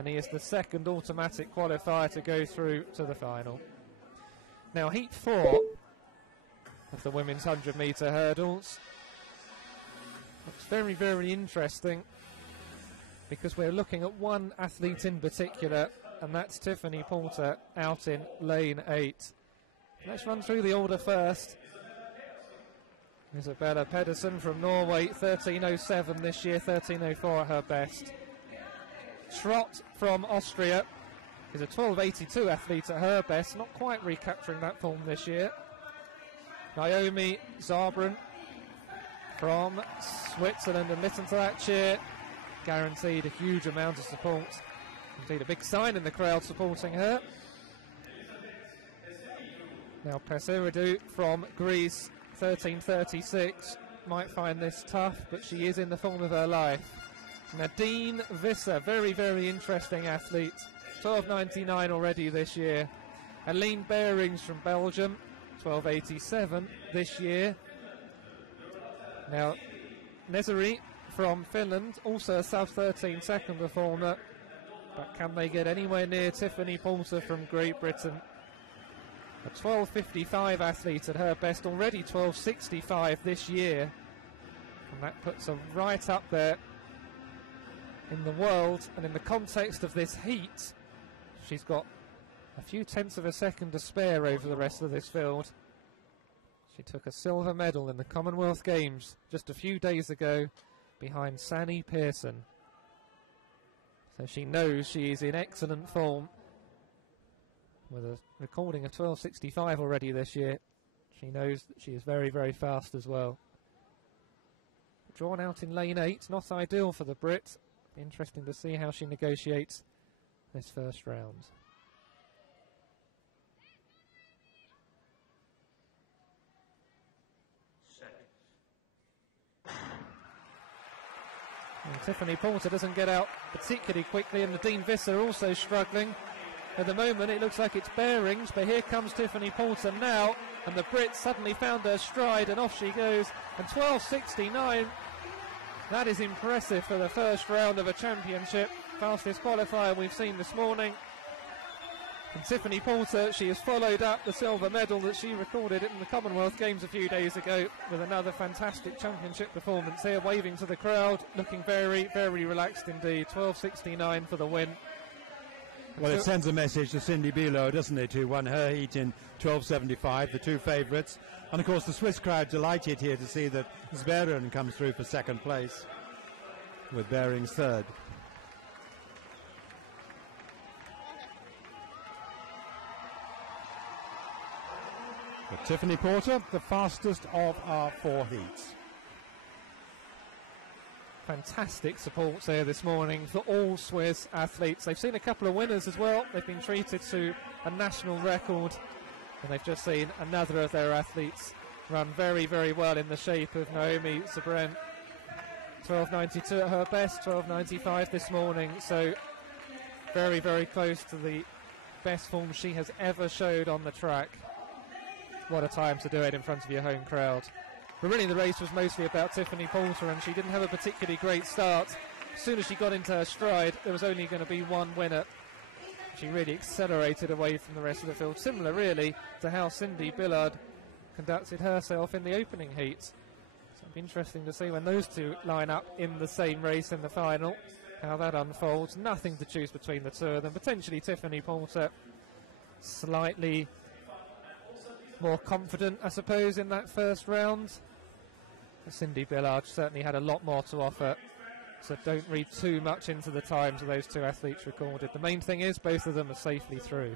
and he is the second automatic qualifier to go through to the final. Now heat 4 of the women's 100 metre hurdles. It's very, very interesting because we're looking at one athlete in particular, and that's Tiffany Porter out in lane 8. Let's run through the order first. Isabelle Pedersen from Norway, 13.07 this year, 13.04 at her best. Trott from Austria is a 12.82 athlete at her best, not quite recapturing that form this year. Noemi Zbären from Switzerland, and listen to that cheer, guaranteed a huge amount of support. Indeed, a big sign in the crowd supporting her. Now Peseridou from Greece, 13.36, might find this tough, but she is in the form of her life. Nadine Visser, very, very interesting athlete, 12.99 already this year. Eline Berings from Belgium, 12.87 this year. Now Neziri from Finland, also a sub-13 second performer, but can they get anywhere near Tiffany Porter from Great Britain? A 12.55 athlete at her best, already 12.65 this year, and that puts her right up there in the world. And in the context of this heat, she's got a few tenths of a second to spare over the rest of this field. She took a silver medal in the Commonwealth Games just a few days ago behind Sanni Pearson, so she knows she is in excellent form. With a recording of 12.65 already this year, she knows that she is very, very fast as well. Drawn out in lane 8, not ideal for the Brit. Interesting to see how she negotiates this first round. And Tiffany Porter doesn't get out particularly quickly, and Nadine Visser also struggling. At the moment it looks like it's Berings, but here comes Tiffany Porter now, and the Brit suddenly found her stride, and off she goes. And 12.69, that is impressive for the first round of a championship. Fastest qualifier we've seen this morning. And Tiffany Porter, she has followed up the silver medal that she recorded in the Commonwealth Games a few days ago with another fantastic championship performance here, waving to the crowd, looking very, very relaxed indeed. 12.69 for the win. Well, it sends a message to Cindy Bilo, doesn't it, who won her heat in 12.75, the two favourites. And of course the Swiss crowd delighted here to see that Zbären comes through for second place, with Berings third. But Tiffany Porter, the fastest of our 4 heats. Fantastic support there this morning for all Swiss athletes. They've seen a couple of winners as well. They've been treated to a national record, and they've just seen another of their athletes run very, very well in the shape of Noemi Zbären. 12.92 at her best, 12.95 this morning, so very, very close to the best form she has ever showed on the track. What a time to do it in front of your home crowd. But really the race was mostly about Tiffany Porter, and she didn't have a particularly great start. As soon as she got into her stride, there was only going to be one winner. She really accelerated away from the rest of the field, similar really to how Cindy Billard conducted herself in the opening heat. So it'll be interesting to see when those two line up in the same race in the final, how that unfolds. Nothing to choose between the two of them. Potentially Tiffany Porter slightly more confident, I suppose, in that first round. Cindy Billard certainly had a lot more to offer, so don't read too much into the times of those two athletes recorded. The main thing is both of them are safely through.